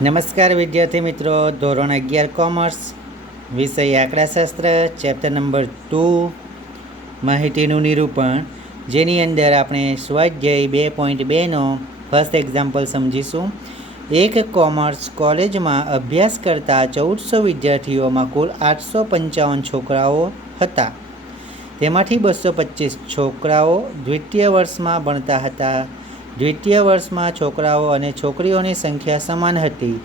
નમસ્કાર વિદ્યાર્થી મિત્રો, ધોરણ 11 કોમર્સ, વિષય આંકડાશાસ્ત્ર, ચેપ્ટર નંબર 2 માહિતીનું નિરૂપણ, જેની અંદર આપણે સ્વાધ્યાય 2.2નો ફર્સ્ટ એક્ઝામ્પલ સમજીશું. એક કોમર્સ કોલેજમાં અભ્યાસ કરતા 1400 વિદ્યાર્થીઓમાં કુલ 855 છોકરાઓ હતા. તેમાંથી 225 છોકરાઓ દ્વિતીય વર્ષમાં ભણતા હતા. દ્વિતીય વર્ષમાં છોકરાઓ અને છોકરીઓની સંખ્યા સમાન હતી.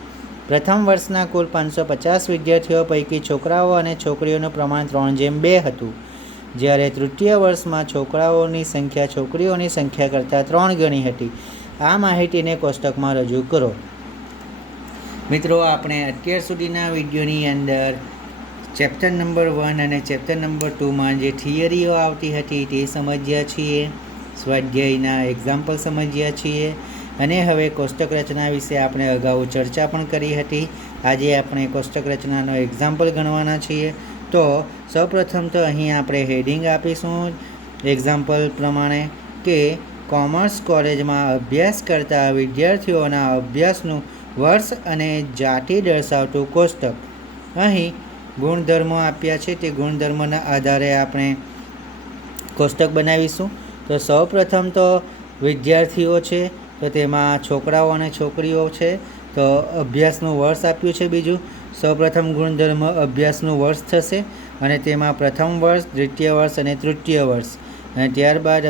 પ્રથમ વર્ષના કુલ 550 વિદ્યાર્થીઓ પૈકી છોકરાઓ અને છોકરીઓનું પ્રમાણ 3:2 હતું, જ્યારે તૃતીય વર્ષમાં છોકરાઓની સંખ્યા છોકરીઓની સંખ્યા કરતાં 3 ગણી હતી. આ માહિતીને કોષ્ટકમાં રજૂ કરો. મિત્રો, આપણે અત્યાર સુધીના વિડીયોની અંદર ચેપ્ટર નંબર 1 અને ચેપ્ટર નંબર 2માં જે થિયરીઓ આવતી હતી તે સમજ્યા છીએ, સ્વાધ્યાયના એક્ઝામ્પલ સમજ્યા છીએ, અને હવે કોષ્ટક રચના વિશે આપણે અગાઉ ચર્ચા પણ કરી હતી. આજે આપણે કોષ્ટક રચનાનો એક્ઝામ્પલ ગણવાના છીએ. તો સૌપ્રથમ તો અહીં આપણે હેડિંગ આપીશું એક્ઝામ્પલ પ્રમાણે કે કોમર્સ કોલેજમાં અભ્યાસ કરતા વિદ્યાર્થીઓના અભ્યાસનું વર્ષ અને જાતિ દર્શાવતું કોષ્ટક. અહીં ગુણધર્મો આપ્યા છે, તે ગુણધર્મોના આધારે આપણે કોષ્ટક બનાવીશું. તો સૌપ્રથમ તો વિદ્યાર્થીઓ છે, તો તેમાં છોકરાઓ અને છોકરીઓ છે. તો અભ્યાસનું વર્ષ આપ્યું છે. બીજું સૌપ્રથમ ગુણધર્મ અભ્યાસનું વર્ષ થશે, અને તેમાં પ્રથમ વર્ષ, દ્વિતીય વર્ષ અને તૃતીય વર્ષ. અને ત્યારબાદ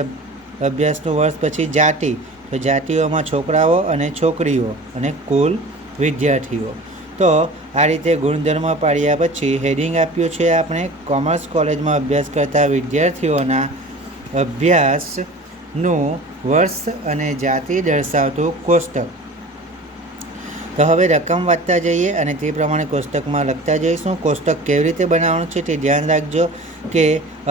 અભ્યાસનું વર્ષ પછી જાતિ, તો જાતિઓમાં છોકરાઓ અને છોકરીઓ અને કુલ વિદ્યાર્થીઓ. તો આ રીતે ગુણધર્મ પાડ્યા પછી હેડિંગ આપ્યું છે આપણે કોમર્સ કોલેજમાં અભ્યાસ કરતા વિદ્યાર્થીઓના અભ્યાસનું વર્ષ અને જાતિ દર્શાવતું કોષ્ટક. તો હવે રકમ વાંચતા જઈએ અને તે પ્રમાણે કોષ્ટકમાં લખતા જઈશું. કોષ્ટક કેવી રીતે બનાવવાનું છે તે ધ્યાન રાખજો કે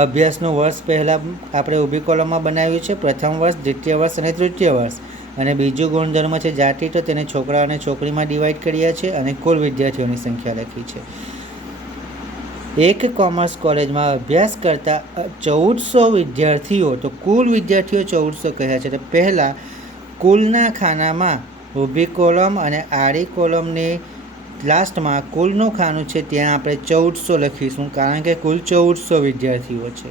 અભ્યાસનું વર્ષ પહેલાં આપણે ઊભી કોલમમાં બનાવ્યું છે, પ્રથમ વર્ષ, દ્વિતીય વર્ષ અને તૃતીય વર્ષ. અને બીજું ગુણધર્મ છે જાતિ, તો તેને છોકરા અને છોકરીમાં ડિવાઈડ કર્યા છે અને કુલ વિદ્યાર્થીઓની સંખ્યા લખી છે. એક કોમર્સ કોલેજમાં અભ્યાસ કરતા 1400 વિદ્યાર્થીઓ, તો કુલ વિદ્યાર્થીઓ 1400 કહ્યા છે. તો પહેલાં કુલના ખાનામાં ઊભી કોલમ અને આડી કોલમની લાસ્ટમાં કુલનું ખાનું છે, ત્યાં આપણે 1400 લખીશું, કારણ કે કુલ 1400 વિદ્યાર્થીઓ છે.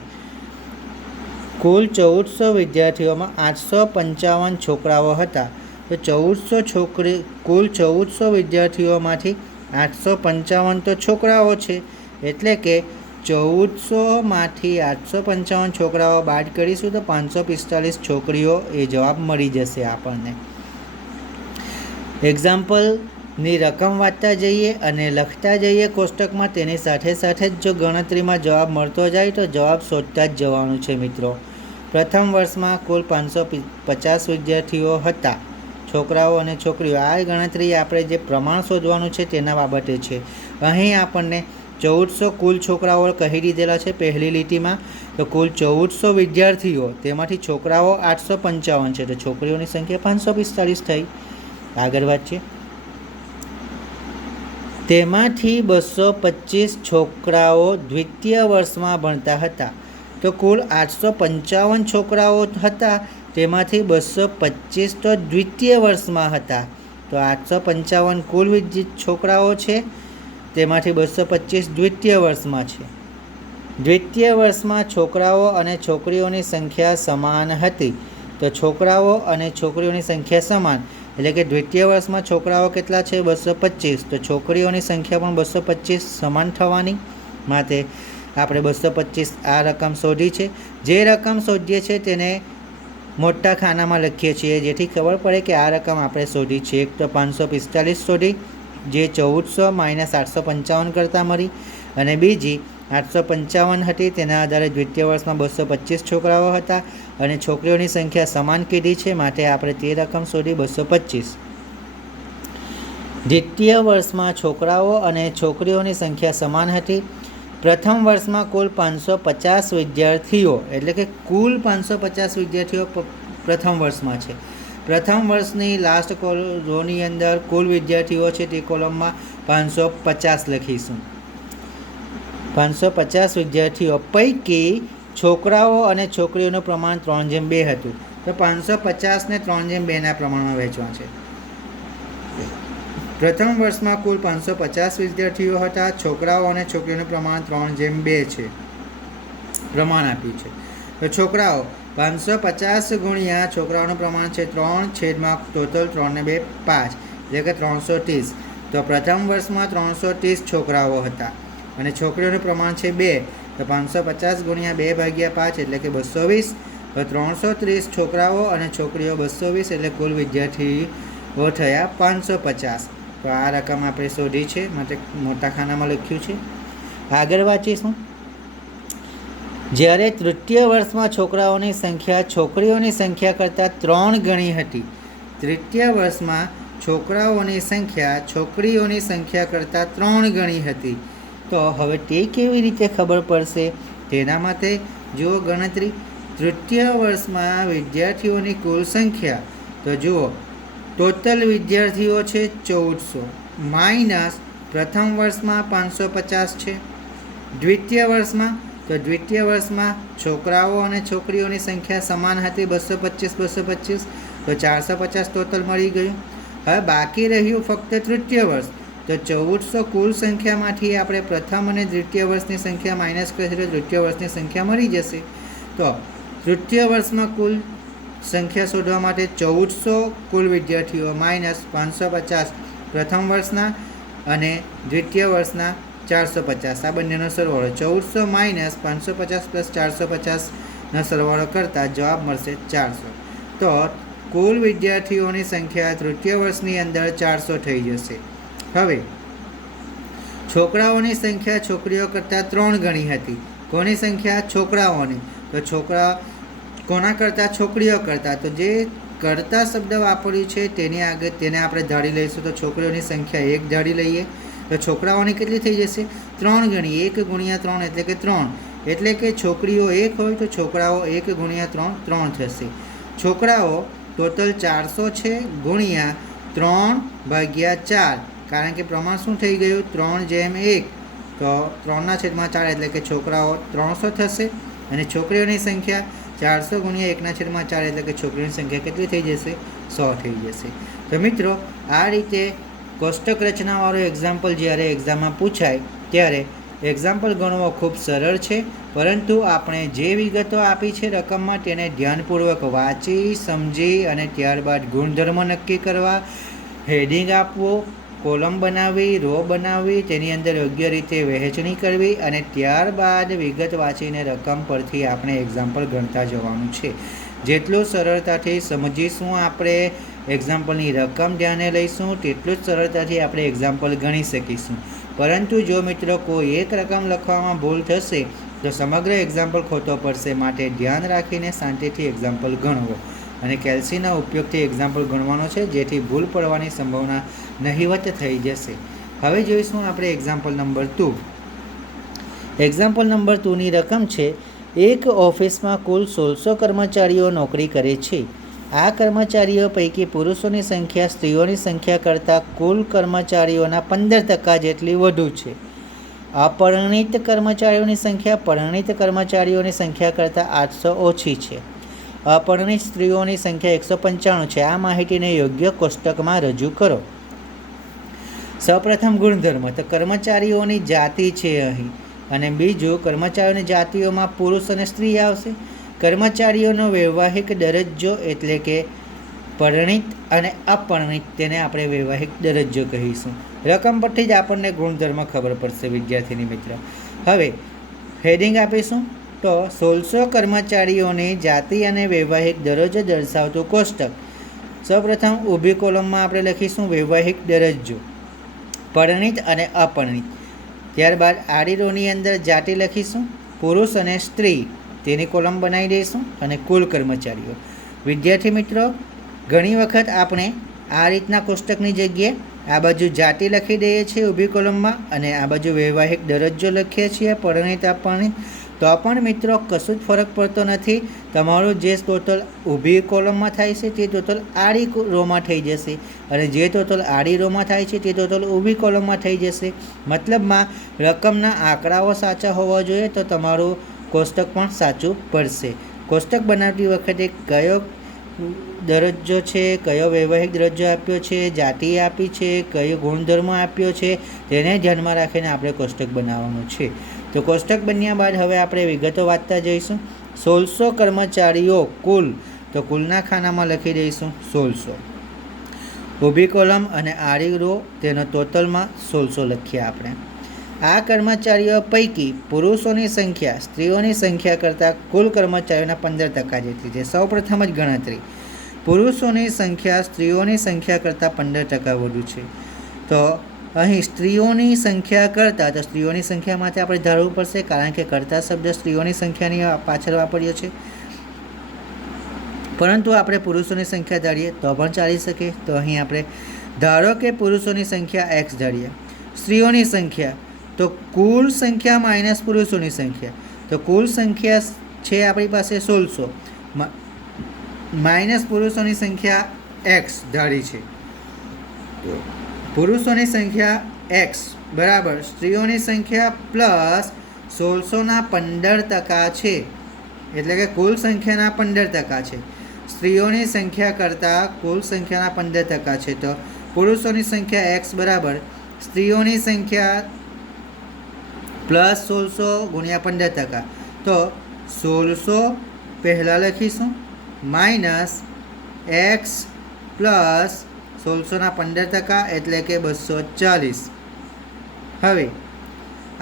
કુલ 1400 વિદ્યાર્થીઓમાં 855 છોકરાઓ હતા. તો 1400 કુલ 1400 વિદ્યાર્થીઓમાંથી 855 તો છોકરાઓ છે, એટલે કે 1400માંથી 855 છોકરાઓ બાદ કરીશું તો 545 છોકરીઓ એ જવાબ મળી જશે આપણને. એક્ઝામ્પલની રકમ વાંચતા જઈએ અને લખતા જઈએ કોષ્ટકમાં. તેની સાથે સાથે જ જો ગણતરીમાં જવાબ મળતો જાય તો જવાબ શોધતા જ જવાનું છે મિત્રો. પ્રથમ વર્ષમાં કુલ 550 વિદ્યાર્થીઓ હતા, છોકરાઓ અને છોકરીઓ. આ ગણતરી આપણે જે પ્રમાણ શોધવાનું છે તેના બાબતે છે. અહીં આપણને 1400 કુલ છોકરાઓ કહી દીધેલા છે પહેલી લીટીમાં. તો કુલ 1400 વિદ્યાર્થીઓ, તેમાંથી છોકરાઓ 855 છે, તો છોકરીઓની સંખ્યા 545 થઈ. આગળ વાત છે, તેમાંથી 225 છોકરાઓ દ્વિતીય વર્ષમાં ભણતા હતા. તો કુલ 855 છોકરાઓ હતા, તેમાંથી 225 તો દ્વિતીય વર્ષમાં હતા. તો 855 કુલ છોકરાઓ છે, તેમાંથી 225 દ્વિતીય વર્ષમાં છે. દ્વિતીય વર્ષમાં છોકરાઓ અને છોકરીઓની સંખ્યા સમાન હતી. તો છોકરાઓ અને છોકરીઓની સંખ્યા સમાન, એટલે કે દ્વિતીય વર્ષમાં છોકરાઓ કેટલા છે? 225. તો છોકરીઓની સંખ્યા પણ 225 સમાન થવાની. માટે આપણે 225 આ રકમ શોધી છે. જે રકમ શોધીએ છીએ તેને મોટા ખાનામાં લખીએ છીએ, જેથી ખબર પડે કે આ રકમ આપણે શોધી છે. એક તો 545 શોધી, જે 1400 માઇનસ 855 કરતાં મળી, અને બીજી 855 હતી, તેના આધારે દ્વિતીય વર્ષમાં 225 છોકરાઓ હતા અને છોકરીઓની સંખ્યા સમાન કીધી છે, માટે આપણે તે રકમ શોધી 225. દ્વિતીય વર્ષમાં છોકરાઓ અને છોકરીઓની સંખ્યા સમાન હતી. પ્રથમ વર્ષમાં કુલ 550 વિદ્યાર્થીઓ, એટલે કે કુલ 550 વિદ્યાર્થીઓ પ્રથમ વર્ષમાં છે. પ્રથમ વર્ષની લાસ્ટ રોની અંદર કુલ વિદ્યાર્થીઓ છે, તે કોલમમાં 550 લખીશું. 550 વિદ્યાર્થીઓ પૈકી છોકરાઓ અને છોકરીઓનું પ્રમાણ 3:2 હતું. તો 550ને 3:2ના પ્રમાણમાં વહેંચવા છે. પ્રથમ વર્ષમાં કુલ 550 વિદ્યાર્થીઓ હતા. છોકરાઓ અને છોકરીઓનું પ્રમાણ 3:2 છે, પ્રમાણ આપ્યું છે. તો છોકરાઓ 550 ગુણ્યા છોકરાઓનું પ્રમાણ છે 3 છેદમાં ટોટલ 3 ને 2 5 એટલે કે 330. તો પ્રથમ વર્ષમાં 330 છોકરાઓ હતા અને છોકરીઓનું પ્રમાણ છે 2. તો 550 ગુણ્યા 2/5 એટલે કે 220. તો 330 છોકરાઓ અને છોકરીઓ 220 એટલે કુલ વિદ્યાર્થીઓ થયા 550. તો આ રકમ આપણે શોધી છે, માટે મોટા ખાનામાં લખ્યું છે. આગળ વાંચીશું. જ્યારે તૃતીય વર્ષમાં છોકરાઓની સંખ્યા છોકરીઓની સંખ્યા કરતાં 3 ગણી હતી. તૃતીય વર્ષમાં છોકરાઓની સંખ્યા છોકરીઓની સંખ્યા કરતાં 3 ગણી હતી. તો હવે તે કેવી રીતે ખબર પડશે? તેના માટે જુઓ ગણતરી. તૃતીય વર્ષમાં વિદ્યાર્થીઓની કુલ સંખ્યા, તો જુઓ ટોટલ વિદ્યાર્થીઓ છે 1400 માઇનસ પ્રથમ વર્ષમાં 550 છે. દ્વિતીય વર્ષમાં, તો દ્વિતીય વર્ષમાં છોકરાઓ અને છોકરીઓની સંખ્યા સમાન હતી 225. તો 450 ટોટલ મળી ગયું. હવે બાકી રહ્યું ફક્ત તૃતીય વર્ષ. તો 1400 કુલ સંખ્યામાંથી આપણે પ્રથમ અને દ્વિતીય વર્ષની સંખ્યા માઇનસ કરીશું તો તૃતીય વર્ષની સંખ્યા મળી જશે. તો તૃતીય વર્ષમાં કુલ સંખ્યા શોધવા માટે 1400 કુલ વિદ્યાર્થીઓ માઇનસ 550 પ્રથમ વર્ષના અને દ્વિતીય વર્ષના 450, આ બંનેનો સરવાળો 1400 માઇનસ 550 પ્લસ 450નો સરવાળો કરતાં જવાબ મળશે 400. તો કુલ વિદ્યાર્થીઓની સંખ્યા તૃતીય વર્ષની અંદર 400 થઈ જશે. હવે છોકરાઓની સંખ્યા છોકરીઓ કરતાં 3 ગણી હતી. કોની સંખ્યા? છોકરાઓની. તો છોકરા કોના કરતાં? છોકરીઓ કરતાં. તો જે કરતા શબ્દ વાપર્યું છે તેની આગળ તેને આપણે ધારી લઈશું. તો છોકરીઓની સંખ્યા 1 ધારી લઈએ. તો છોકરાઓની કેટલી થઈ જશે? 3 ગણી. 1 ગુણ્યા 3 એટલે કે 3. એટલે કે છોકરીઓ 1 હોય તો છોકરાઓ 1 ગુણ્યા 3 3 થશે. છોકરાઓ ટોટલ 400 છે ગુણ્યા 3/4, કારણ કે પ્રમાણ શું થઈ ગયું? 3:1. તો 3/4 એટલે કે છોકરાઓ 300 થશે અને છોકરીઓની સંખ્યા 400 ગુણ્યા 1/4 એટલે કે છોકરીઓની સંખ્યા કેટલી થઈ જશે? 100 થઈ જશે. તો મિત્રો આ રીતે કોષ્ટક રચનાવાળો એક્ઝામ્પલ જ્યારે એક્ઝામમાં પૂછાય ત્યારે એક્ઝામ્પલ ગણવો ખૂબ સરળ છે, પરંતુ આપણે જે વિગતો આપી છે રકમમાં તેને ધ્યાનપૂર્વક વાંચી સમજી અને ત્યારબાદ ગુણધર્મ નક્કી કરવા, હેડિંગ આપવો, કોલમ બનાવવી, રો બનાવવી, તેની અંદર યોગ્ય રીતે વહેંચણી કરવી અને ત્યારબાદ વિગત વાંચીને રકમ પરથી આપણે એક્ઝામ્પલ ગણતા જવાનું છે. જેટલું સરળતાથી સમજીશું આપણે એક્ઝામ્પલની રકમ ધ્યાને લઈશું તેટલું જ સરળતાથી આપણે એક્ઝામ્પલ ગણી શકીશું. પરંતુ જો મિત્રો કોઈ એક રકમ લખવામાં ભૂલ થશે તો સમગ્ર એક્ઝામ્પલ ખોટો પડશે. માટે ધ્યાન રાખીને શાંતિથી એક્ઝામ્પલ ગણવો અને કેલ્સીના ઉપયોગથી એક્ઝામ્પલ ગણવાનો છે, જેથી ભૂલ પડવાની સંભાવના નહિવત થઈ જશે. હવે જોઈશું આપણે એક્ઝામ્પલ નંબર 2. એક્ઝામ્પલ નંબર 2ની રકમ છે: એક ઓફિસમાં કુલ 1600 કર્મચારીઓ નોકરી કરે છે. આ કર્મચારીઓ પૈકી પુરુષોની સંખ્યા સ્ત્રીઓની સંખ્યા કરતાં કુલ કર્મચારીઓના 15% જેટલી વધુ છે. અપરિણિત કર્મચારીઓની સંખ્યા પરિણિત કર્મચારીઓની સંખ્યા કરતાં 800 ઓછી છે. અપરિણિત સ્ત્રીઓની સંખ્યા 195 છે. આ માહિતીને યોગ્ય કોષ્ટકમાં રજૂ કરો. સૌપ્રથમ ગુણધર્મ, તો કર્મચારીઓની જાતિ છે અહીં, અને બીજું કર્મચારીઓની જાતિઓમાં પુરુષ અને સ્ત્રી આવશે. કર્મચારીઓનો વૈવાહિક દરજ્જો એટલે કે પરિણિત અને અપરિણિત, તેને આપણે વૈવાહિક દરજ્જો કહીશું. રકમ પરથી જ આપણને ગુણધર્મ ખબર પડશે વિદ્યાર્થીની મિત્ર. હવે હેડિંગ આપીશું તો 1600 કર્મચારીઓની જાતિ અને વૈવાહિક દરજ્જો દર્શાવતું કોષ્ટક. સૌપ્રથમ ઊભી કોલમમાં આપણે લખીશું વૈવાહિક દરજ્જો, પરિણિત અને અપરિણિત. ત્યારબાદ આડી રોની અંદર જાતિ લખીશું, પુરુષ અને સ્ત્રી, તેની કોલમ બનાવી દઈશું અને કુલ કર્મચારીઓ. વિદ્યાર્થી મિત્રો, ઘણી વખત આપણે આ રીતના કોષ્ટકની જગ્યાએ આ બાજુ જાતિ લખી દઈએ છીએ ઊભી કોલમમાં અને આ બાજુ વૈવાહિક દરજ્જો લખીએ છીએ પરિણિત અપરિણિત. તો પણ મિત્રો કશું જ ફરક પડતો નથી. તમારું જે ટોટલ ઊભી કોલમમાં થાય છે તે ટોટલ આડી રોમાં થઈ જશે અને જે ટોટલ આડી રોમાં થાય છે તે ટોટલ ઊભી કોલમમાં થઈ જશે. મતલબમાં રકમના આંકડાઓ સાચા હોવા જોઈએ તો તમારું કોષ્ટક પણ સાચું પડશે. કોષ્ટક બનાવતી વખતે કયો દરજ્જો છે, કયો વૈવાહિક દરજ્જો આપ્યો છે, જાતિ આપી છે, કયો ગુણધર્મ આપ્યો છે, તેને ધ્યાનમાં રાખીને આપણે કોષ્ટક બનાવવાનું છે. તો કોષ્ટક બન્યા બાદ હવે આપણે વિગતો વાંચતા જઈશું. 1600 કર્મચારીઓ કુલ, તો કુલના ખાનામાં લખી દઈશું 1600. ઊભી કોલમ અને આડી રો, તેનો ટોટલમાં 1600 લખીએ આપણે. આ કર્મચારીઓ પૈકી પુરુષોની સંખ્યા સ્ત્રીઓની સંખ્યા કરતાં કુલ કર્મચારીઓના 15% જેટલી છે. સૌપ્રથમ જ ગણતરી, પુરુષોની સંખ્યા સ્ત્રીઓની સંખ્યા કરતાં 15% વધુ છે. તો અહીં સ્ત્રીઓની સંખ્યા કરતાં, તો સ્ત્રીઓની સંખ્યા માટે આપણે ધારવું પડશે, કારણ કે કરતા શબ્દ સ્ત્રીઓની સંખ્યાની પાછળ વાપર્યો છે. પરંતુ આપણે પુરુષોની સંખ્યા ધારીએ તો પણ ચાલી શકે. તો અહીં આપણે ધારો કે પુરુષોની સંખ્યા x ધારીએ, સ્ત્રીઓની સંખ્યા, તો કુલ સંખ્યા માઇનસ પુરુષોની સંખ્યા, તો કુલ સંખ્યા છે આપણી પાસે 1600 માઇનસ પુરુષોની સંખ્યા x ધારી છે. પુરુષોની સંખ્યા x બરાબર સ્ત્રીઓની સંખ્યા પ્લસ 1600ના 15% છે, એટલે કે કુલ સંખ્યાના 15% છે. સ્ત્રીઓની સંખ્યા કરતાં કુલ સંખ્યાના 15% છે. તો પુરુષોની સંખ્યા x બરાબર સ્ત્રીઓની સંખ્યા પ્લસ 1600 ગુણ્યા 15%. તો 1600 પહેલાં લખીશું માઇનસ x પ્લસ 1600ના 15% એટલે કે 240. હવે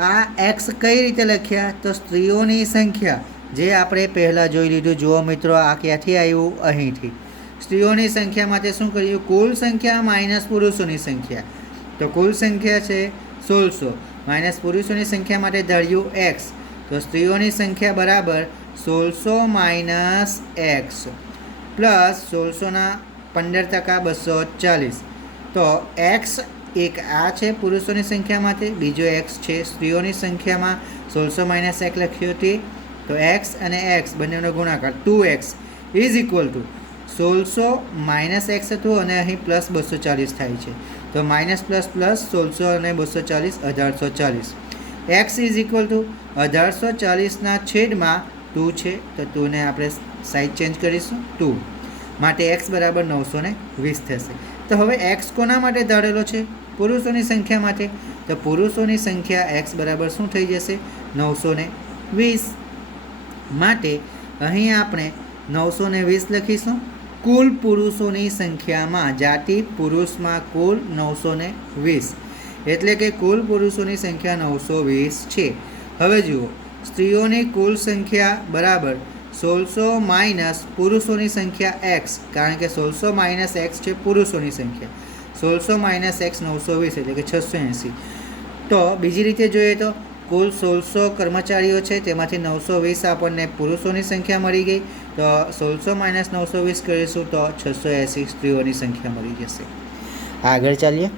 આ x કઈ રીતે લખ્યા? તો સ્ત્રીઓની સંખ્યા જે આપણે પહેલાં જોઈ લીધું. જુઓ મિત્રો, આ ક્યાંથી આવ્યું? અહીંથી. સ્ત્રીઓની સંખ્યા માટે શું કર્યું? કુલ સંખ્યા માઇનસ પુરુષોની સંખ્યા. તો કુલ સંખ્યા છે 1600 માઇનસ પુરુષોની સંખ્યા માટે ધાર્યું x. તો સ્ત્રીઓની સંખ્યા બરાબર 1600 માઇનસ x પ્લસ 1600ના 15% 240. તો x એક આ છે પુરુષોની સંખ્યા માટે, બીજો x છે સ્ત્રીઓની સંખ્યામાં 1600 માઇનસ x લખ્યો તે. તો x અને x બંનેનો ગુણાકાર 2x is equal to 1600 minus x હતું અને અહીં પ્લસ 240 થાય છે. તો માઇનસ પ્લસ પ્લસ 1600 અને 240 1840. x ઇઝ ઇક્વલ ટુ 1840ના છેદમાં 2 છે, તો 2ને આપણે સાઈડ ચેન્જ કરીશું 2, માટે x બરાબર 920 થશે. તો હવે x કોના માટે ધારેલો છે? પુરુષોની સંખ્યા માટે. તો પુરુષોની સંખ્યા x બરાબર શું થઈ જશે? 920. માટે અહીં આપણે 920 લખીશું. કુલ પુરુષોની સંખ્યામાં જાતિ પુરુષમાં કુલ 920, એટલે કે કુલ પુરુષોની સંખ્યા 920 છે. હવે જુઓ, સ્ત્રીઓની કુલ સંખ્યા બરાબર 1600 માઇનસ પુરુષોની સંખ્યા x, કારણ કે 1600 માઇનસ x છે પુરુષોની સંખ્યા. 1600 માઇનસ x 920 એટલે કે 680. તો બીજી રીતે જોઈએ તો કુલ 1600 કર્મચારીઓ છે, તેમાંથી 920 આપણને પુરુષોની સંખ્યા મળી ગઈ. તો 1600 માઇનસ 920 કરીશું તો 680 સ્ત્રીઓની સંખ્યા મળી જશે. આગળ ચાલીએ.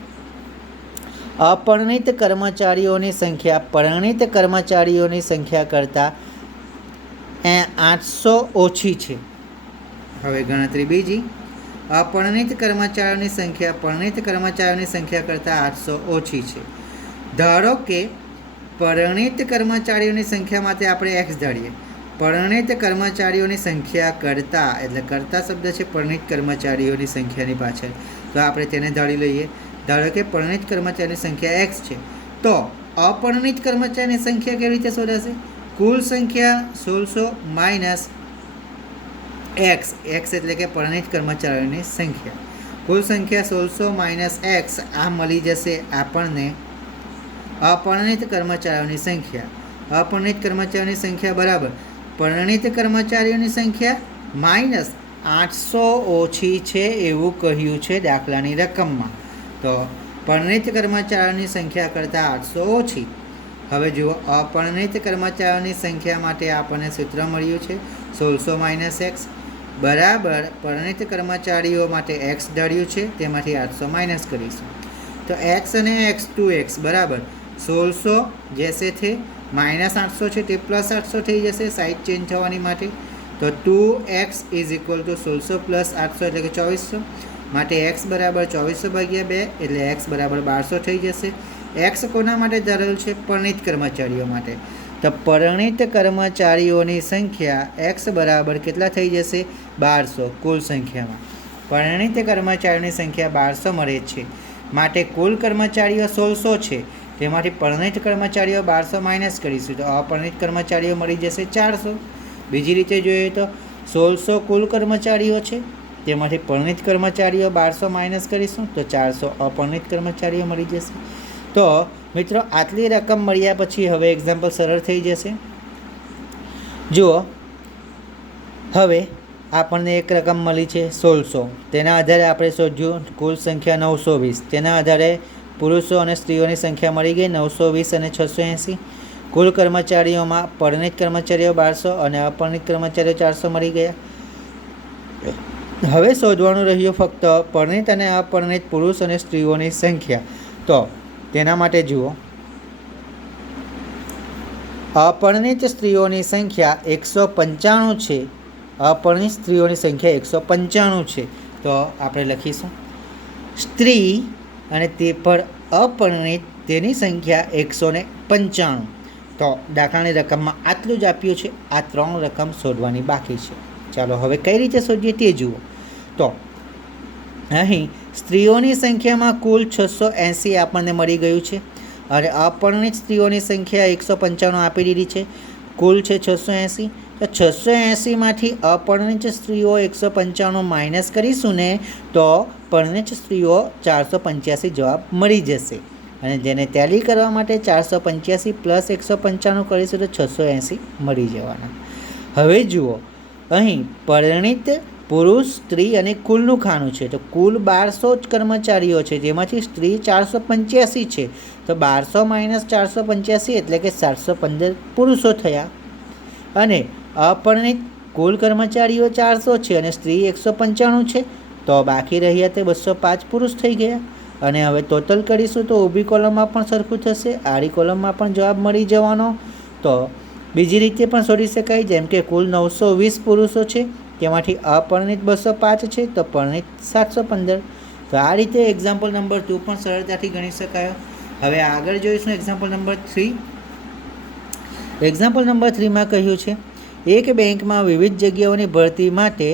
અપરિણિત કર્મચારીઓની સંખ્યા પરિણિત કર્મચારીઓની સંખ્યા કરતાં 800 ઓછી છે. હવે ગણતરી બીજી. અપરિણિત કર્મચારીઓની સંખ્યા પરિણિત કર્મચારીઓની સંખ્યા કરતાં 800 ઓછી છે. ધારો કે પરિણિત કર્મચારીઓની સંખ્યા માટે આપણે x ધારીએ. પરિણિત કર્મચારીઓની સંખ્યા કરતાં, એટલે કરતાં શબ્દ છે પરિણિત કર્મચારીઓની સંખ્યાની પાછળ, તો આપણે તેને ધારી લઈએ. ધારો કે પરિણિત કર્મચારીની સંખ્યા x છે, તો અપરિણિત કર્મચારીની સંખ્યા કેવી રીતે શોધાશે? કુલ સંખ્યા 1600 માઇનસ x, x એટલે કે પરિણિત કર્મચારીઓની સંખ્યા. કુલ સંખ્યા 1600 માઇનસ x, આ મળી જશે આપણને અપરિણિત કર્મચારીઓની સંખ્યા. અપરિણિત કર્મચારીઓની સંખ્યા બરાબર પરિણિત કર્મચારીઓની સંખ્યા માઇનસ 800 ઓછી છે એવું કહ્યું છે દાખલાની રકમમાં. તો પરિણિત કર્મચારીઓની સંખ્યા કરતાં 800 ઓછી. હવે જુઓ, અપરિણિત કર્મચારીઓની સંખ્યા માટે આપણને સૂત્ર મળ્યું છે 1600 માઇનસ x બરાબર પરિણિત કર્મચારીઓ માટે x ધાર્યું છે, તેમાંથી 800 માઇનસ કરીશું. તો x અને x 2x બરાબર 1600 જैसे थे માઇનસ 800 છે તે પ્લસ 800 થઈ જશે સાઈડ ચેન્જ થવાની માટે. તો 2x is equal to 1600 plus 800 એટલે કે 2400, માટે x બરાબર 2400/2 એટલે x બરાબર 1200 થઈ જશે. x કોના માટે ધારેલ છે? પરિણિત કર્મચારીઓ માટે. તો પરિણીત કર્મચારીઓની સંખ્યા એક્સ બરાબર કેટલા થઈ જશે? 1200 કુલ સંખ્યામાં. પરિણીત કર્મચારીઓની સંખ્યા 1200 મળે છે. માટે કુલ કર્મચારીઓ 1600 છે. તેમાંથી પરિણીત કર્મચારીઓ 1200 માઇનસ કરીશું તો અપરિણીત કર્મચારીઓ મળી જશે 400. બીજી રીતે જોઈએ તો 1600 કુલ કર્મચારીઓ છે, તેમાંથી પરિણીત કર્મચારીઓ 1200 માઇનસ કરીશું તો 400 અપરિણીત કર્મચારીઓ મળી જશે. તો મિત્રો આટલી રકમ મળ્યા પછી હવે એક્ઝામ્પલ સરળ થઈ જશે. જુઓ, હવે આપણને એક રકમ મળી છે 1600. તેના આધારે આપણે શોધ્યું કુલ સંખ્યા 920. તેના આધારે પુરુષો અને સ્ત્રીઓની સંખ્યા મળી ગઈ 920 અને 680. કુલ કર્મચારીઓમાં પરિણીત કર્મચારીઓ 1200 અને અપરિણીત કર્મચારીઓ 400 મળી ગયા. હવે શોધવાનું રહ્યું ફક્ત પરિણીત અને અપરિણીત પુરુષ અને સ્ત્રીઓની સંખ્યા. તો તેના માટે જુઓ, અપરિણીત સ્ત્રીઓની સંખ્યા 195 છે, અપરિણીત સ્ત્રીઓની સંખ્યા 195 છે. તો આપણે લખીશું સ્ત્રી અને તે પર અપરિણીત તેની સંખ્યા 195. તો દાખલાની રકમમાં આટલું જ આપ્યું છે. આ 3 રકમ શોધવાની બાકી છે. ચાલો હવે કઈ રીતે શોધીએ તે જુઓ. તો અહીં સ્ત્રીઓની સંખ્યામાં કુલ 680 આપણને મળી ગયું છે અને અપરિણીત સ્ત્રીઓની સંખ્યા 195 આપી દીધી છે. કુલ છે 680. તો 680માંથી અપરિણીત સ્ત્રીઓ 195 માઇનસ કરીશું ને તો પરિણીત સ્ત્રીઓ 485 જવાબ મળી જશે. અને જેને ટેલી કરવા માટે 485 પ્લસ 195 કરીશું તો 680 મળી જવાના. હવે જુઓ, અહીં પરિણીત પુરુષ, સ્ત્રી અને કુલનું ખાનું છે. તો કુલ 1200 જ કર્મચારીઓ છે, જેમાંથી સ્ત્રી 485 છે. તો 1200 માઇનસ 485 એટલે કે 715 પુરુષો થયા. અને અપરિણીત કુલ કર્મચારીઓ 400 છે અને સ્ત્રી 195 છે. તો બાકી રહ્યા તે 205 પુરુષ થઈ ગયા. અને હવે ટોટલ કરીશું તો ઊભી કોલમમાં પણ સરખું થશે, આડી કોલમમાં પણ જવાબ મળી જવાનો. તો બીજી રીતે પણ શોધી શકાય, જેમ કે કુલ 920 પુરુષો છે, તેમાંથી અપરિણીત 205 છે, તો પરિણીત 715. તો આ રીતે એક્ઝામ્પલ નંબર 2 પણ સરળતાથી ગણી શકાય. હવે આગળ જોઈશું એક્ઝામ્પલ નંબર 3. એક્ઝામ્પલ નંબર 3માં કહ્યું છે, એક બેંકમાં વિવિધ જગ્યાઓની ભરતી માટે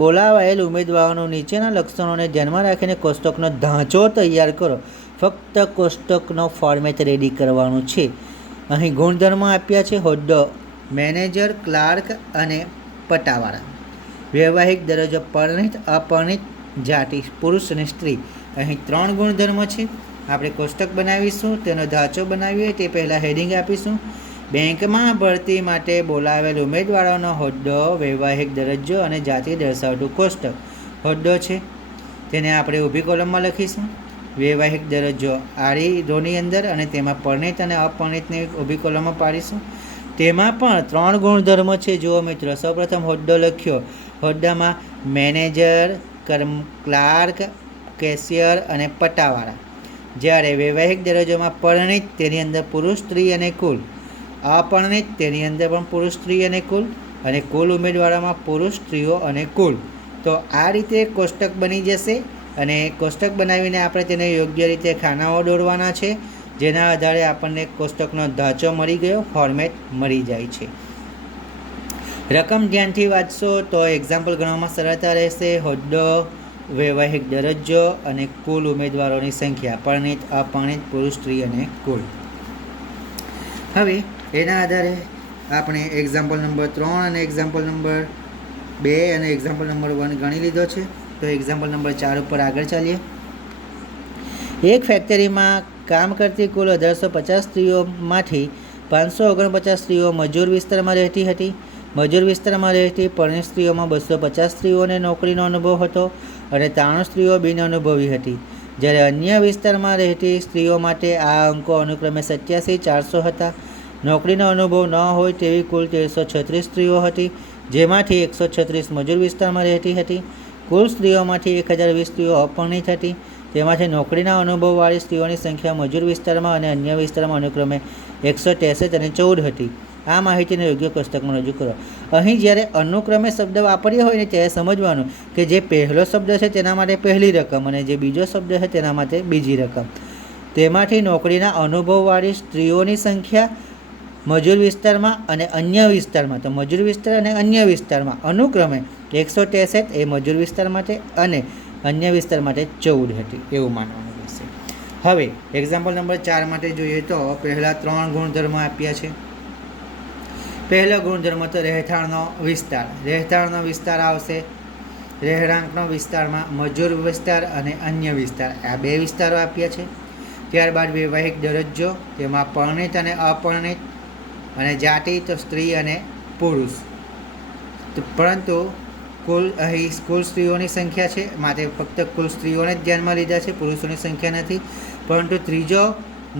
બોલાવાયેલ ઉમેદવારોનું નીચેના લક્ષણોને ધ્યાનમાં રાખીને કોષ્ટકનો ઢાંચો તૈયાર કરો. ફક્ત કોષ્ટકનો ફોર્મેટ રેડી કરવાનું છે. અહીં ગુણધર્મો આપ્યા છે: હોદ્દો મેનેજર, ક્લાર્ક અને પટાવાળા. વૈવાહિક દરજ્જો પરિણીત, અપરિણીત, જાતિ પુરુષ અને સ્ત્રી. અહીં 3 ગુણધર્મો છે. આપણે કોષ્ટક બનાવીશું, તેનો ઢાંચો બનાવીએ તે પહેલાં હેડિંગ આપીશું. બેંકમાં ભરતી માટે બોલાવેલ ઉમેદવારોનો હોદ્દો, વૈવાહિક દરજ્જો અને જાતિ દર્શાવતું કોષ્ટક. હોદ્દો છે તેને આપણે ઊભી કોલમમાં લખીશું. વૈવાહિક દરજ્જો આડી રોની અંદર અને તેમાં પરિણીત અને અપરિણીતને ઊભી કોલમમાં પાડીશું. તેમાં પણ 3 ગુણધર્મો છે. જુઓ મિત્રો, સૌપ્રથમ હોદ્દો લખ્યો. હોદ્દામાં મેનેજર, ક્લાર્ક, કેશિયર અને પટાવાળા. જ્યારે વૈવાહિક દરજ્જોમાં પરિણીત તેની અંદર પુરુષ, સ્ત્રી અને કુલ. અપરિણીત તેની અંદર પણ પુરુષ, સ્ત્રી અને કુલ. અને કુલ ઉમેદવારોમાં પુરુષ, સ્ત્રીઓ અને કુલ. તો આ રીતે કોષ્ટક બની જશે. અને કોષ્ટક બનાવીને આપણે તેને યોગ્ય રીતે ખાનાઓ દોરવાના છે, જેના આધારે આપણને કોષ્ટકનો ઢાંચો મળી ગયો, ફોર્મેટ મળી જાય છે. રકમ ધ્યાનથી વાંચશો તો એક્ઝામ્પલ ગણવામાં સરળતા રહેશે. હોદ્દો, વૈવાહિક દરજ્જો અને કુલ ઉમેદવારોની સંખ્યા, પરિણીત, અપરિણીત, પુરુષ, સ્ત્રી અને કુલ. હવે એના આધારે આપણે એક્ઝામ્પલ નંબર 3 અને એક્ઝામ્પલ નંબર 2 અને એક્ઝામ્પલ નંબર 1 ગણી લીધો છે. તો એક્ઝામ્પલ નંબર 4 ઉપર આગળ ચાલીએ. એક ફેક્ટરીમાં કામ કરતી કુલ 1850 સ્ત્રીઓમાંથી 549 સ્ત્રીઓ મજૂર વિસ્તારમાં રહેતી હતી. મજૂર વિસ્તારમાં રહેતી પરિણીત સ્ત્રીઓમાં 250 સ્ત્રીઓને નોકરીનો અનુભવ હતો અને 93 સ્ત્રીઓ બિનઅનુભવી હતી. જ્યારે અન્ય વિસ્તારમાં રહેતી સ્ત્રીઓ માટે આ અંકો અનુક્રમે 87, 400 હતા. નોકરીનો અનુભવ ન હોય તેવી કુલ 1336 સ્ત્રીઓ હતી, જેમાંથી 136 મજૂર વિસ્તારમાં રહેતી હતી. કુલ સ્ત્રીઓમાંથી 1020 સ્ત્રીઓ અપરિણીત હતી. તેમાંથી નોકરીના અનુભવવાળી સ્ત્રીઓની સંખ્યા મજૂર વિસ્તારમાં અને અન્ય વિસ્તારમાં અનુક્રમે 163 અને 14 હતી. આ માહિતીને યોગ્ય કોષ્ટકમાં રજૂ કરો. અહીં જ્યારે અનુક્રમે શબ્દ વાપર્યો હોય ને ત્યારે સમજવાનું કે જે પહેલો શબ્દ છે તેના માટે પહેલી રકમ અને જે બીજો શબ્દ છે તેના માટે બીજી રકમ. તેમાંથી નોકરીના અનુભવવાળી સ્ત્રીઓની સંખ્યા મજૂર વિસ્તારમાં અને અન્ય વિસ્તારમાં, તો મજૂર વિસ્તાર અને અન્ય વિસ્તારમાં અનુક્રમે 163 એ મજૂર વિસ્તાર માટે અને અન્ય વિસ્તાર માટે 14 હતી એવું માનવાનું રહેશે. હવે એક્ઝામ્પલ નંબર 4 માટે જોઈએ તો પહેલા 3 ગુણધર્મો આપ્યા છે. પહેલો ગુણધર્મ તો રહેઠાણનો વિસ્તાર. રહેઠાણનો વિસ્તાર આવશે રહેણાંકનો વિસ્તારમાં મજૂર વિસ્તાર અને અન્ય વિસ્તાર, આ બે વિસ્તારો આપ્યા છે. ત્યારબાદ વૈવાહિક દરજ્જો, તેમાં પરણિત અને અપરણિત, અને જાતિ તો સ્ત્રી અને પુરુષ. પરંતુ અહીં કુલ સ્ત્રીઓની સંખ્યા છે માટે ફક્ત કુલ સ્ત્રીઓને જ ધ્યાનમાં લીધા છે, પુરુષોની સંખ્યા નથી. પરંતુ ત્રીજો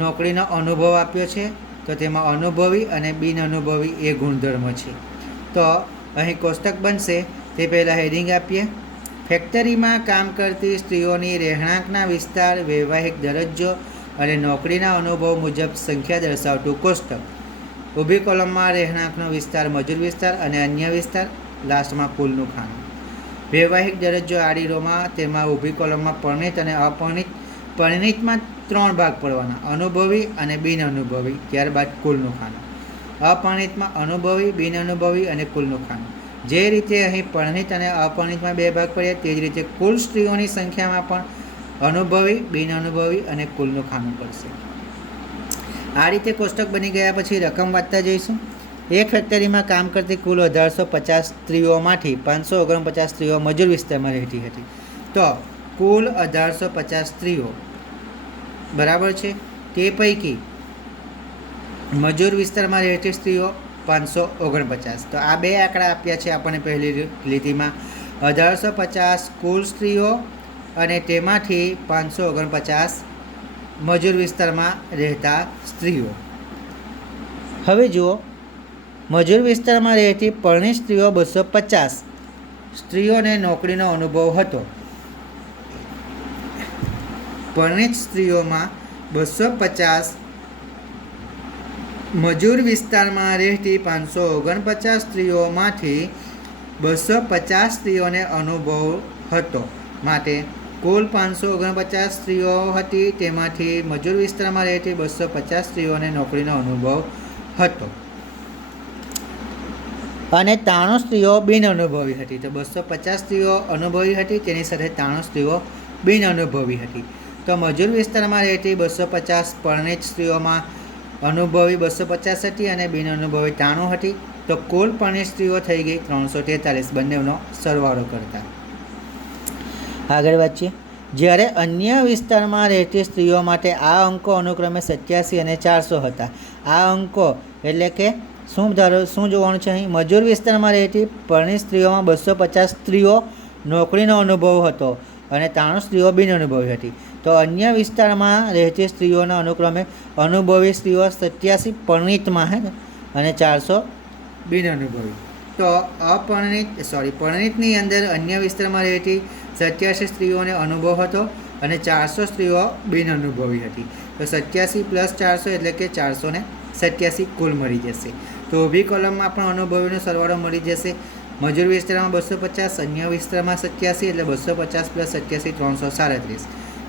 નોકરીનો અનુભવ આપ્યો છે, તો તેમાં અનુભવી અને બિન અનુભવી એ ગુણધર્મ છે. તો અહીં કોષ્ટક બનશે તે પહેલાં હેડિંગ આપીએ. ફેક્ટરીમાં કામ કરતી સ્ત્રીઓની રહેણાંકના વિસ્તાર, વૈવાહિક દરજ્જો અને નોકરીના અનુભવ મુજબ સંખ્યા દર્શાવતું કોષ્ટક. ઊભી કોલમમાં રહેણાંકનો વિસ્તાર, મજૂર વિસ્તાર અને અન્ય વિસ્તાર, લાસ્ટમાં કુલનું ખાનું. વૈવાહિક દરજ્જો આડી રોમાં, તેમાં ઊભી કોલમમાં પરણિત અને અપરણિત. પરણિતમાં 3 ભાગ પડવાના, અનુભવી અને બિન અનુભવી, ત્યારબાદ કુલનું ખાનું. અપરણિતમાં અનુભવી, બિન અનુભવી અને કુલનું ખાનું. જે રીતે અહીં પરણિત અને અપરણિતમાં 2 ભાગ પડ્યા, તે જ રીતે કુલ સ્ત્રીઓની સંખ્યામાં પણ અનુભવી, બિન અનુભવી અને કુલનું ખાનું પડશે. આ રીતે કોષ્ટક બની ગયા પછી રકમ વાંચતા જઈશું. એક ફેક્ટરીમાં કામ કરતી કુલ 1850 સ્ત્રીઓમાંથી 549 સ્ત્રીઓ મજૂર વિસ્તારમાં રહેતી હતી. તો કુલ 1850 સ્ત્રીઓ બરાબર છે. તે પૈકી મજૂર વિસ્તારમાં રહેતી સ્ત્રીઓ 549. તો આ બે આંકડા આપ્યા છે આપણને પહેલી લીટીમાં. 1850 કુલ સ્ત્રીઓ અને તેમાંથી 549 મજૂર વિસ્તારમાં રહેતા સ્ત્રીઓ. હવે જુઓ, મજૂર વિસ્તારમાં રહેતી પરણિત સ્ત્રીઓ 250 સ્ત્રીઓને નોકરીનો અનુભવ હતો. પરણિત સ્ત્રીઓમાં 250 મજૂર વિસ્તારમાં રહેતી 549 સ્ત્રીઓમાંથી 250 સ્ત્રીઓને અનુભવ હતો. માટે કુલ 549 સ્ત્રીઓ હતી, તેમાંથી મજૂર વિસ્તારમાં રહેતી 250 સ્ત્રીઓને નોકરીનો અનુભવ હતો અને 93 સ્ત્રીઓ બિન અનુભવી હતી. તો 250 સ્ત્રીઓ અનુભવી હતી, તેની સાથે 93 સ્ત્રીઓ બિન અનુભવી હતી. તો મજૂર વિસ્તારમાં રહેતી 250 પરણિત સ્ત્રીઓમાં અનુભવી 250 હતી અને બિન અનુભવી 93 હતી. તો કુલ પરણિત સ્ત્રીઓ થઈ ગઈ 343, બંનેનો સરવાળો કરતા. આગળ વાંચીએ. જ્યારે અન્ય વિસ્તારમાં રહેતી સ્ત્રીઓ માટે આ અંકો અનુક્રમે 87 અને 400 હતા. આ અંકો એટલે કે શું જોવાનું છે અહીં? મજૂર વિસ્તારમાં રહેતી પરણિત સ્ત્રીઓમાં 250 સ્ત્રીઓ નોકરીનો અનુભવ હતો અને 93 સ્ત્રીઓ બિન અનુભવી હતી. તો અન્ય વિસ્તારમાં રહેતી સ્ત્રીઓના અનુક્રમે અનુભવી સ્ત્રીઓ 87 પરણિતમાં અને 400 બિન અનુભવી. તો પરણિતની અંદર અન્ય વિસ્તારમાં રહેતી 87 સ્ત્રીઓને અનુભવ હતો અને 400 સ્ત્રીઓ બિન અનુભવી હતી. તો 87 + 400 એટલે કે 487 કુલ મળી જશે. તો ઊભી કોલમમાં પણ અનુભવીનો સરવાળો મળી જશે. મજૂર વિસ્તારમાં 250, અન્ય વિસ્તારમાં 87 એટલે 250 + 87 337.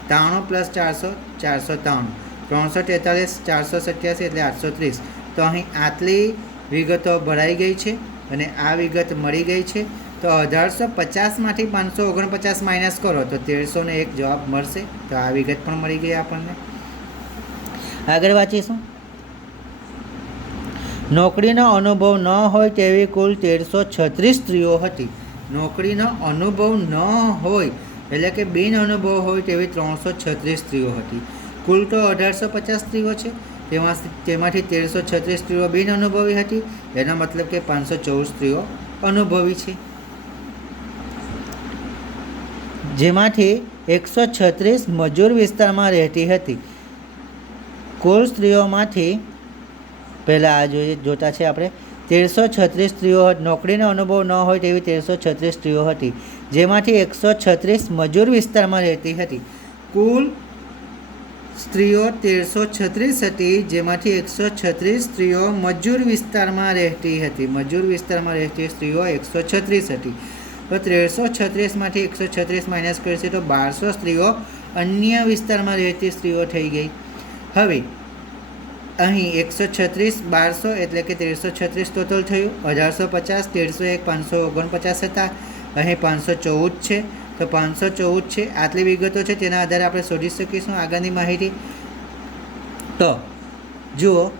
93 + 400 493. 343 487 એટલે 830. તો અહીં આટલી વિગતો ભરાઈ ગઈ છે અને આ વિગત મળી ગઈ છે. તો 1850માંથી 549 માઇનસ કરો તો 1301 જવાબ મળશે. તો આ વિગત પણ મળી ગઈ આપણને. આગળ વાંચીશું. નોકરીનો અનુભવ ન હોય તેવી કુલ 1336 સ્ત્રીઓ હતી. નોકરીનો અનુભવ ન હોય એટલે કે બિન અનુભવ હોય તેવી 336 સ્ત્રીઓ હતી. કુલ તો 1850 સ્ત્રીઓ છે, તેમાંથી 1336 સ્ત્રીઓ બિન અનુભવી હતી. એનો મતલબ કે 514 સ્ત્રીઓ અનુભવી છે, જેમાંથી 136 મજૂર વિસ્તારમાં રહેતી હતી. કુલ સ્ત્રીઓમાંથી પહેલાં આ જોતા છે આપણે 1336 સ્ત્રીઓ નોકરીનો અનુભવ ન હોય તેવી 1336 સ્ત્રીઓ હતી, જેમાંથી 136 મજૂર વિસ્તારમાં રહેતી હતી. કુલ સ્ત્રીઓ 1336 હતી, જેમાંથી 136 સ્ત્રીઓ મજૂર વિસ્તારમાં રહેતી હતી. મજૂર વિસ્તારમાં રહેતી સ્ત્રીઓ 136 હતી. તો 1336માંથી 136 માઇનસ કરશે તો 1200 સ્ત્રીઓ અન્ય વિસ્તારમાં રહેતી સ્ત્રીઓ થઈ ગઈ. હવે અહીં 136 1200 એટલે કે 1336 ટોટલ થયું. 1850 1301 549 હતા. અહીં 514 છે, તો 514 છે. આટલી વિગતો છે, તેના આધારે આપણે શોધી શકીશું આગળની માહિતી. તો જુઓ,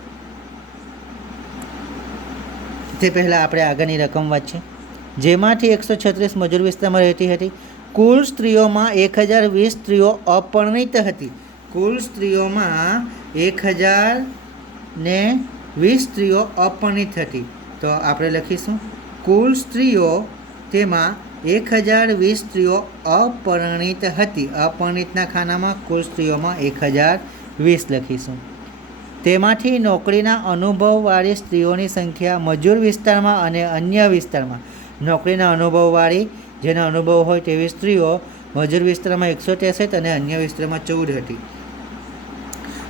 તે પહેલાં આપણે આગળની રકમ વાંચીએ. જેમાંથી 136 મજૂર વિસ્તારમાં રહેતી હતી. કુલ સ્ત્રીઓમાં 1020 સ્ત્રીઓ અપરિણિત હતી. કુલ સ્ત્રીઓમાં 1020 સ્ત્રીઓ અપરિણિત હતી. તો આપણે લખીશું કુલ સ્ત્રીઓ, તેમાં 1020 સ્ત્રીઓ અપરિણિત હતી. અપરિણિતના ખાનામાં કુલ સ્ત્રીઓમાં 1020 લખીશું. તેમાંથી નોકરીના અનુભવવાળી સ્ત્રીઓની સંખ્યા મજૂર વિસ્તારમાં અને અન્ય વિસ્તારમાં, નોકરીના અનુભવવાળી જેના અનુભવ હોય તેવી સ્ત્રીઓ મજૂર વિસ્તારમાં 163 અને અન્ય વિસ્તારમાં 14 હતી.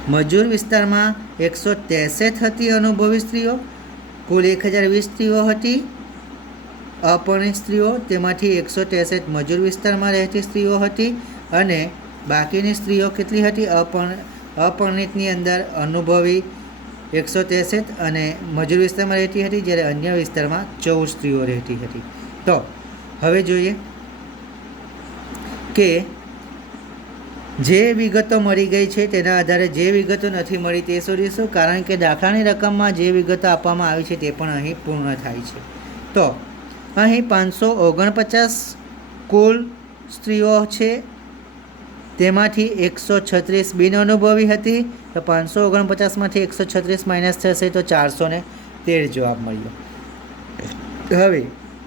મજૂર વિસ્તારમાં 163 હતી અનુભવી સ્ત્રીઓ. કુલ 1020 સ્ત્રીઓ હતી અપરિણિત સ્ત્રીઓ. તેમાંથી 163 મજૂર વિસ્તારમાં રહેતી સ્ત્રીઓ હતી અને બાકીની સ્ત્રીઓ કેટલી હતી? અપરિણિતની અંદર અનુભવી 163 અને મજૂર વિસ્તારમાં રહેતી હતી, જ્યારે અન્ય વિસ્તારમાં 14 સ્ત્રીઓ રહેતી હતી. તો હવે જોઈએ કે જે વિગતો મળી ગઈ છે તેના આધારે જે વિગતો નથી મળી તે શોધીશું, કારણ કે દાખલાની રકમમાં જે વિગતો આપવામાં આવી છે તે પણ અહીં પૂર્ણ થાય છે. તો અહીં 549 કુલ સ્ત્રીઓ છે, તેમાંથી 136 બિનઅનુભવી હતી. તો 549માંથી 136 માઇનસ થશે તો 413 જવાબ મળ્યો. હવે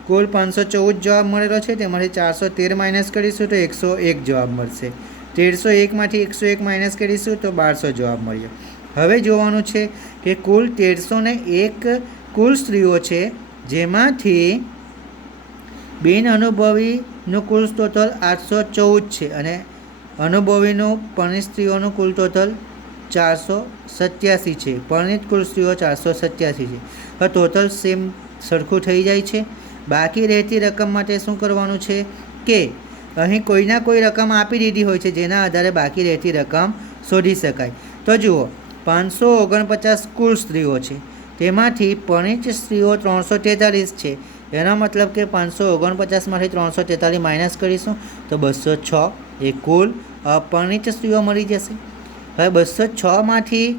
કુલ 514 જવાબ મળેલો છે, તેમાંથી 413 માઇનસ કરીશું તો 101 જવાબ મળશે. 1301માંથી 101 માઇનસ કરીશું તો 1200 જવાબ મળ્યો. હવે જોવાનું છે કે કુલ 1301 કુલ સ્ત્રીઓ છે, જેમાંથી બિનઅનુભવીનું કુલ ટોટલ 814 છે અને અનુભવીનું પરિણિત સ્ત્રીઓનું કુલ ટોટલ 487 છે. પરિણિત કુલ સ્ત્રીઓ 487 છે. હવે ટોટલ સેમ સરખું થઈ જાય છે. બાકી રહેતી રકમ માટે શું કરવાનું છે કે અહીં કોઈના કોઈ રકમ આપી દીધી હોય છે, જેના આધારે બાકી રહેતી રકમ શોધી શકાય. તો જુઓ, 549 કુલ સ્ત્રીઓ છે, તેમાંથી પરિણિત સ્ત્રીઓ 343 છે. એનો મતલબ કે 549માંથી 343 માઇનસ કરીશું તો 206 એ કુલ અપરિણિત સ્ત્રીઓ મળી જશે. હવે 206માંથી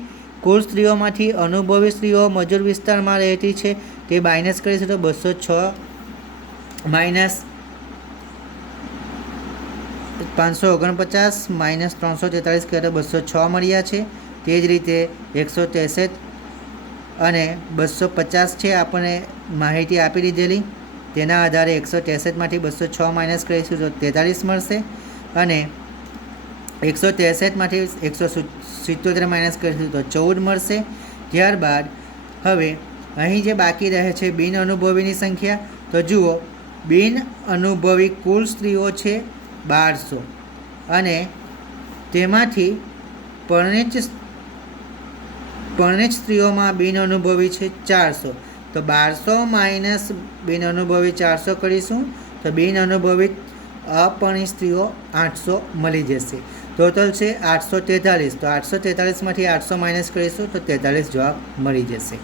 કુલ સ્ત્રીઓમાંથી અનુભવી સ્ત્રીઓ મજૂર વિસ્તારમાં રહેતી છે, તે માઇનસ કરીશું તો 206 માઇનસ 549 માઇનસ 343 કરે તો 206 મળ્યા છે. તે જ રીતે 163 અને 250 છે, આપણને માહિતી આપી દીધેલી. તેના આધારે 163માંથી 206 માઇનસ કરીશું તો 43 મળશે અને 163માંથી 177 માઇનસ કરીશું તો 14 મળશે. ત્યારબાદ હવે અહીં જે બાકી રહે છે બિનઅનુભવીની સંખ્યા. તો જુઓ, બિનઅનુભવી કુલ સ્ત્રીઓ છે 1200 અને તેમાંથી પરિણિત સ્ત્રીઓમાં બિનઅનુભવી છે 400. તો 1200 માઇનસ બિનઅનુભવી 400 કરીશું તો બિનઅનુભવી અપરિણિત સ્ત્રીઓ 800 મળી જશે. ટોટલ છે 843. તો 843માંથી 800 માઇનસ કરીશું તો 43 જવાબ મળી જશે.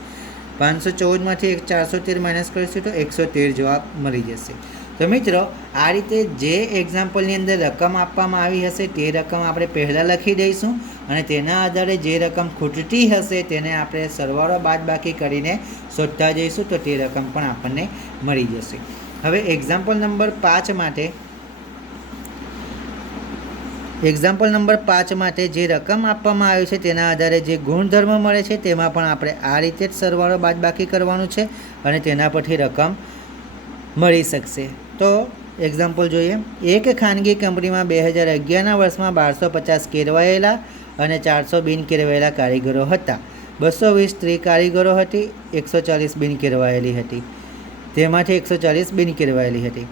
514માંથી 413 માઇનસ કરીશું તો 113 જવાબ મળી જશે. તો મિત્રો, આ રીતે જે એક્ઝામ્પલની અંદર રકમ આપવામાં આવી હશે તે રકમ આપણે પહેલાં લખી દઈશું અને તેના આધારે જે રકમ ખૂટતી હશે તેને આપણે સરવાળો બાદબાકી કરીને શોધતા જઈશું, તો તે રકમ પણ આપણને મળી જશે. હવે એક્ઝામ્પલ નંબર 5 માટે જે રકમ આપવામાં આવી છે તેના આધારે જે ગુણધર્મ મળે છે તેમાં પણ આપણે આ રીતે જ સરવાળો બાદબાકી કરવાનું છે અને તેના પરથી રકમ મળી શકશે. તો એક્ઝામ્પલ જોઈએ. એક ખાનગી કંપનીમાં 2011ના વર્ષમાં 1250 કેળવાયેલા અને 400 બિન કેળવાયેલા કારીગરો હતા. 220 સ્ત્રી કારીગરો હતી, 140 બિન કેળવાયેલી હતી. તેમાંથી 140 બિન કેળવાયેલી હતી.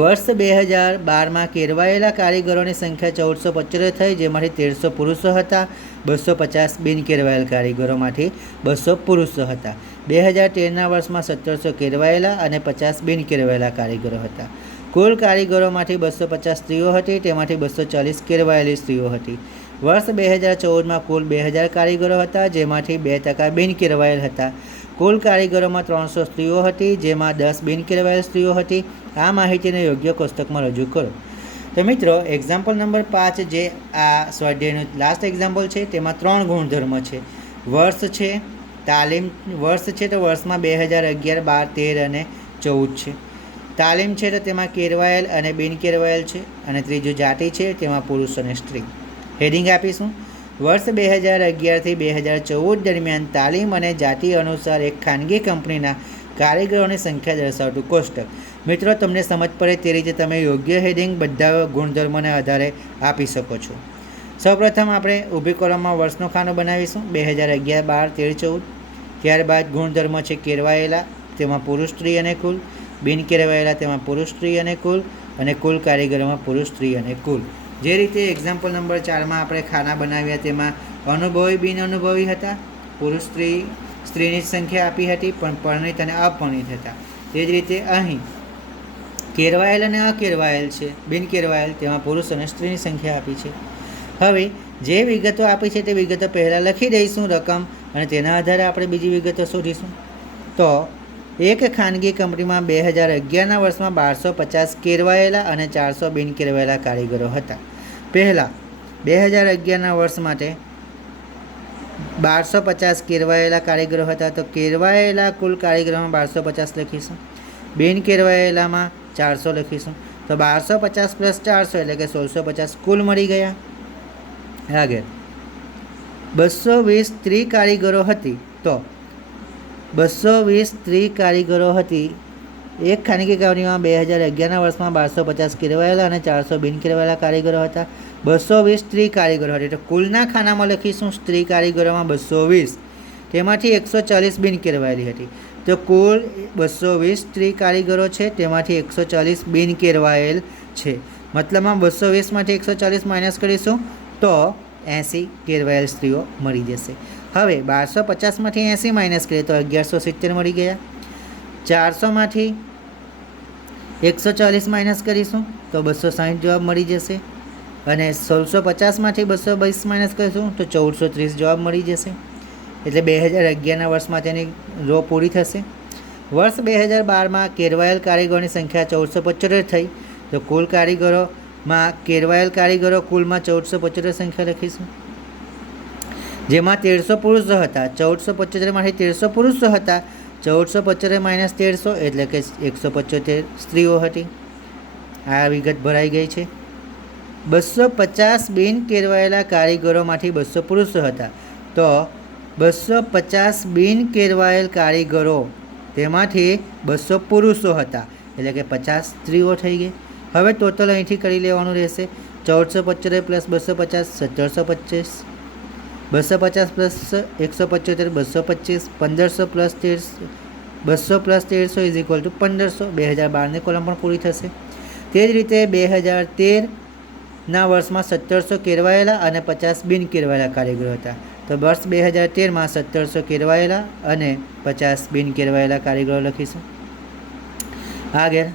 વર્ષ 2012માં કેળવાયેલા કારીગરોની સંખ્યા 1475 થઈ, જેમાંથી 1300 પુરુષો હતા. 250 બિન કેળવાયેલ કારીગરોમાંથી 200 પુરુષો હતા. 2013ના વર્ષમાં 1700 કેળવાયેલા અને 50 બિન કેળવાયેલા કારીગરો હતા. કુલ કારીગરોમાંથી 250 સ્ત્રીઓ હતી, તેમાંથી 240 કેળવાયેલી સ્ત્રીઓ હતી. વર્ષ 2014માં કુલ 2000 કારીગરો હતા, જેમાંથી 2% બિન કેળવાયેલ હતા. કુલ કારીગરોમાં 300 સ્ત્રીઓ હતી, જેમાં 10 બિન કેળવાયેલ સ્ત્રીઓ હતી. આ માહિતીને યોગ્ય કોષ્ટકમાં રજૂ કરો. તો મિત્રો એક્ઝામ્પલ નંબર 5 જે આ સ્વાધ્યાયનું લાસ્ટ એક્ઝામ્પલ છે તેમાં 3 ગુણધર્મ છે. વર્ષ છે, તાલીમ વર્ષ છે તો વર્ષમાં 2011, 12, 13 અને 14 છે. તાલીમ છે તો તેમાં કેળવાયેલ અને બિન કેળવાયેલ છે. અને ત્રીજું જાતિ છે, તેમાં પુરુષ અને સ્ત્રી. હેડિંગ આપીશું: વર્ષ 2011થી 2014 દરમિયાન તાલીમ અને જાતિ અનુસાર એક ખાનગી કંપનીના કારીગરોની સંખ્યા દર્શાવતું કોષ્ટક. મિત્રો તમને સમજ પડે તે રીતે તમે યોગ્ય હેડિંગ બધા ગુણધર્મોને આધારે આપી શકો છો. સૌપ્રથમ આપણે ઊભી કોલમમાં વર્ષનું ખાનું બનાવીશું 2011, 12, 13, 14. ત્યારબાદ ગુણધર્મ છે કેળવાયેલા, તેમાં પુરુષ, સ્ત્રી અને કુલ. બિન કેળવાયેલા, તેમાં પુરુષ, સ્ત્રી અને કુલ. અને કુલ કારીગરોમાં પુરુષ, સ્ત્રી અને કુલ. જે રીતે એક્ઝામ્પલ નંબર 4માં આપણે ખાના બનાવ્યા તેમાં અનુભવી, બિન અનુભવી હતા. પુરુષ, સ્ત્રીની સંખ્યા આપી હતી, પણ પરિણીત અને અપરિણીત હતા. તે જ રીતે અહીં કેળવાયેલ અને અકેળવાયેલ છે, બિન કેળવાયેલ, તેમાં પુરુષ અને સ્ત્રીની સંખ્યા આપી છે. હવે જે વિગતો આપી છે તે વિગતો પહેલાં લખી દઈશું રકમ, અને તેના આધારે આપણે બીજી વિગતો શોધીશું. તો એક ખાનગી કંપનીમાં 2011ના વર્ષમાં 1250 કેળવાયેલા અને 400 બિન કેળવાયેલા કારીગરો હતા. પહેલાં 2011ના વર્ષ માટે 1250 કેળવાયેલા કારીગરો હતા, તો કેળવાયેલા કુલ કારીગરોમાં 1250 લખીશું. બિન કેળવાયેલામાં 400 લખીશું. તો 1250 + 400 એટલે કે 1650 કુલ મળી ગયા. આગળ 220 સ્ત્રી કારીગરો હતી, તો 220 સ્ત્રી કારીગરો હતી. એક ખાનગી કંપનીમાં 2011ના વર્ષમાં 1250 કેળવાયેલા અને 400 બિન કેળવાયેલા કારીગરો હતા. 220 સ્ત્રી કારીગરો હતી, તો કુલના ખાનામાં લખીશું સ્ત્રી કારીગરોમાં 220, તેમાંથી 140 બિન કેળવાયેલી હતી. તો કુલ 220 સ્ત્રી કારીગરો છે, તેમાંથી 140 બિન કેળવાયેલ છે. મતલબમાં 220માંથી 140 માઇનસ કરીશું તો 80 કેળવાયેલ સ્ત્રીઓ મળી જશે. હવે 1250માંથી 80 માઇનસ કરીએ તો 1170 મળી ગયા. 400માંથી 140 માઇનસ કરીશું તો 260 જવાબ મળી જશે. અને 1650માંથી 222 માઇનસ કરીશું તો 1430 જવાબ મળી જશે. એટલે 2011ના વર્ષમાં તેની રો પૂરી થશે. વર્ષ 2012માં કેળવાયેલ કારીગરોની સંખ્યા 1475 થઈ, તો કુલ કારીગરોમાં કેળવાયેલ કારીગરો કુલમાં 1475 સંખ્યા લખીશું, જેમાં 1300 પુરુષો હતા. 1475માંથી 1300 પુરુષો હતા. 1475 માઇનસ 1300 એટલે કે 175 સ્ત્રીઓ હતી. આ વિગત ભરાઈ ગઈ છે. 250 બિન કેળવાયેલા કારીગરોમાંથી 200 પુરુષો હતા, તો 250 બિન કેળવાયેલ કારીગરો તેમાંથી 200 પુરુષો હતા, એટલે કે 50 સ્ત્રીઓ થઈ ગઈ. હવે ટોટલ અહીંથી કરી લેવાનું રહેશે. 1475 + 250 1725, 250 + 175 225, 1500 + 1300 200 + 1300 = 1500. 2012ની કોલમ પણ પૂરી થશે. તે જ રીતે 2013ના વર્ષમાં 1700 કેળવાયેલા અને 50 બિન કેળવાયેલા કારીગરો હતા. તો વર્ષ 2013માં 1700 કેળવાયેલા અને 50 બિન કેળવાયેલા કારીગરો લખીશું. આગળ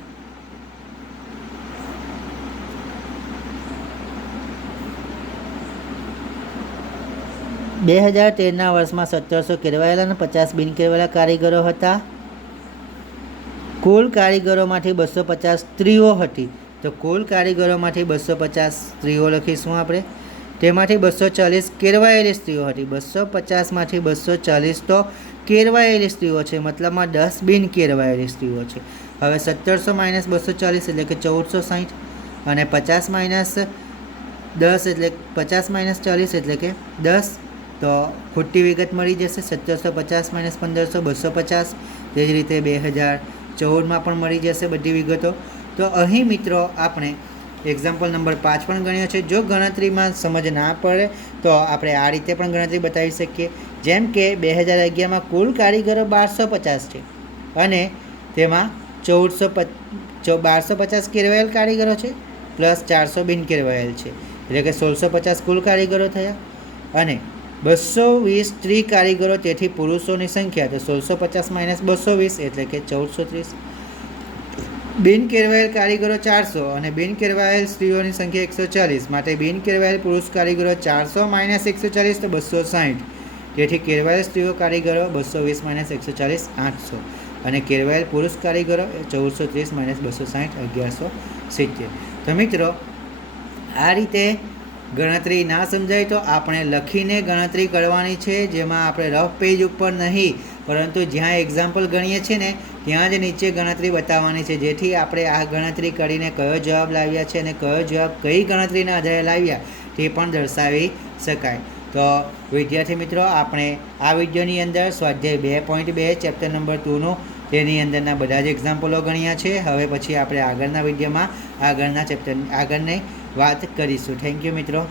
2013ના વર્ષમાં 1700 કેળવાયેલા અને 50 બિન કેળવાયેલા કારીગરો હતા. કુલ કારીગરોમાંથી 250 સ્ત્રીઓ હતી, તો કુલ કારીગરોમાંથી 250 સ્ત્રીઓ લખીશું આપણે. તેમાંથી 240 કેળવાયેલી સ્ત્રીઓ હતી. 250માંથી 240 તો કેળવાયેલી સ્ત્રીઓ છે, મતલબમાં 10 બિન કેળવાયેલી સ્ત્રીઓ છે. હવે 1700 માઇનસ 240 એટલે કે 1460, અને 50 માઇનસ 10 એટલે 50 માઇનસ 40 એટલે કે 10. તો ખોટી વિગત મળી જશે. 1750 માઇનસ 1500 250. તે જ રીતે 2014માં પણ મળી જશે બધી વિગતો. તો અહીં મિત્રો આપણે એક્ઝામ્પલ નંબર 5 પણ ગણ્યો છે. જો ગણતરીમાં સમજ ના પડે તો આપણે આ રીતે પણ ગણતરી બતાવી શકીએ. જેમ કે 2011માં કુલ કારીગરો 1250 છે અને તેમાં 1250 કેળવાયેલ કારીગરો છે પ્લસ 400 બિન કેળવાયેલ છે, એટલે કે 1650 કુલ કારીગરો થયા. અને 220 સ્ત્રી કારીગરો, તેથી પુરુષોની સંખ્યા તો 1650 માઇનસ 220 એટલે કે 1430. બિન કેળવાયેલ કારીગરો 400 અને બિન કેળવાયેલ સ્ત્રીઓની સંખ્યા 140, માટે બિન કેળવાયેલ પુરુષ કારીગરો 400 માઇનસ 140 તો 260. તેથી કેળવાયેલ સ્ત્રીઓ કારીગરો 220 માઇનસ 140 800 અને કેળવાયેલ પુરુષ કારીગરો 1430 માઇનસ 260 1170. તો મિત્રો આ રીતે ગણતરી ના સમજાય તો આપણે લખીને ગણતરી કરવાની છે, જેમાં આપણે રફ પેજ ઉપર નહીં પરંતુ જ્યાં એક્ઝામ્પલ ગણીએ છીએ ને ત્યાં જ નીચે ગણતરી બતાવવાની છે, જેથી આપણે આ ગણતરી કરીને કયો જવાબ લાવ્યા છે અને કયો જવાબ કઈ ગણતરીના આધારે લાવ્યા તે પણ દર્શાવી શકાય. તો વિદ્યાર્થી મિત્રો, આપણે આ વિડીયોની અંદર સ્વાધ્યાય 2.2 ચેપ્ટર નંબર 2નું તેની અંદરના બધા જ એક્ઝામ્પલો ગણ્યા છે. હવે પછી આપણે આગળના વિડીયોમાં આગળના ચેપ્ટર આગળની વાત કરીશું. થેન્ક યુ મિત્રો.